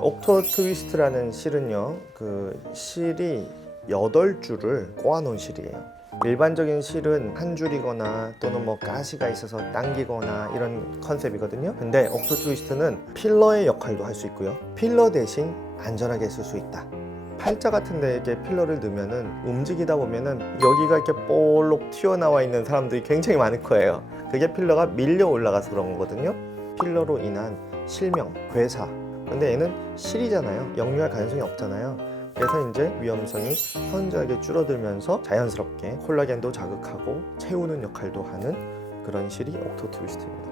옥토 트위스트라는 실은요, 그 실이 8줄을 꼬아놓은 실이에요. 일반적인 실은 한 줄이거나 또는 뭐 가시가 있어서 당기거나 이런 컨셉이거든요. 근데 옥토 트위스트는 필러의 역할도 할 수 있고요. 필러 대신 안전하게 쓸 수 있다. 팔자 같은 데 이렇게 필러를 넣으면은 움직이다 보면은 여기가 이렇게 볼록 튀어나와 있는 사람들이 굉장히 많을 거예요. 그게 필러가 밀려 올라가서 그런 거거든요. 필러로 인한 실명, 괴사. 근데 얘는 실이잖아요. 역류할 가능성이 없잖아요. 그래서 이제 위험성이 현저하게 줄어들면서 자연스럽게 콜라겐도 자극하고 채우는 역할도 하는 그런 실이 옥토 트위스트입니다.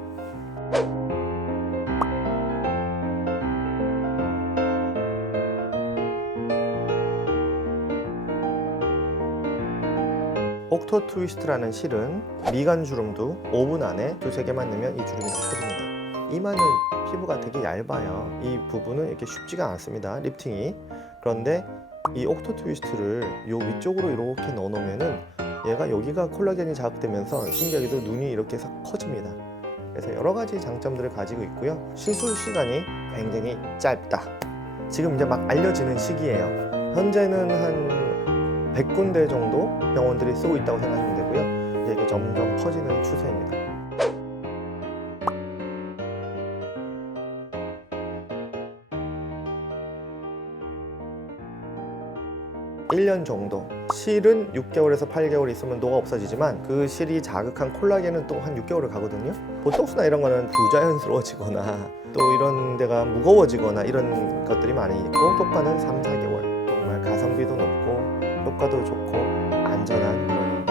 옥토 트위스트라는 실은 미간 주름도 5분 안에 두세 개만 넣으면 이 주름이 다 터집니다. 이마는 피부가 되게 얇아요. 이 부분은 이렇게 쉽지가 않습니다. 리프팅이. 그런데 이 옥토 트위스트를 요 위쪽으로 이렇게 넣어 놓으면은 얘가 여기가 콜라겐이 자극되면서 신기하게도 눈이 이렇게 싹 커집니다. 그래서 여러 가지 장점들을 가지고 있고요. 시술 시간이 굉장히 짧다. 지금 이제 막 알려지는 시기예요. 현재는 한 100군데 정도 병원들이 쓰고 있다고 생각하시면 되고요. 이게 점점 커지는 추세입니다. 1년 정도. 실은 6개월에서 8개월 있으면 노가 없어지지만 그 실이 자극한 콜라겐은 또 한 6개월을 가거든요. 보톡스나 이런 거는 부자연스러워지거나 또 이런 데가 무거워지거나 이런 것들이 많이 있고 효과는 3, 4개월. 정말 가성비도 높고 효과도 좋고 안전한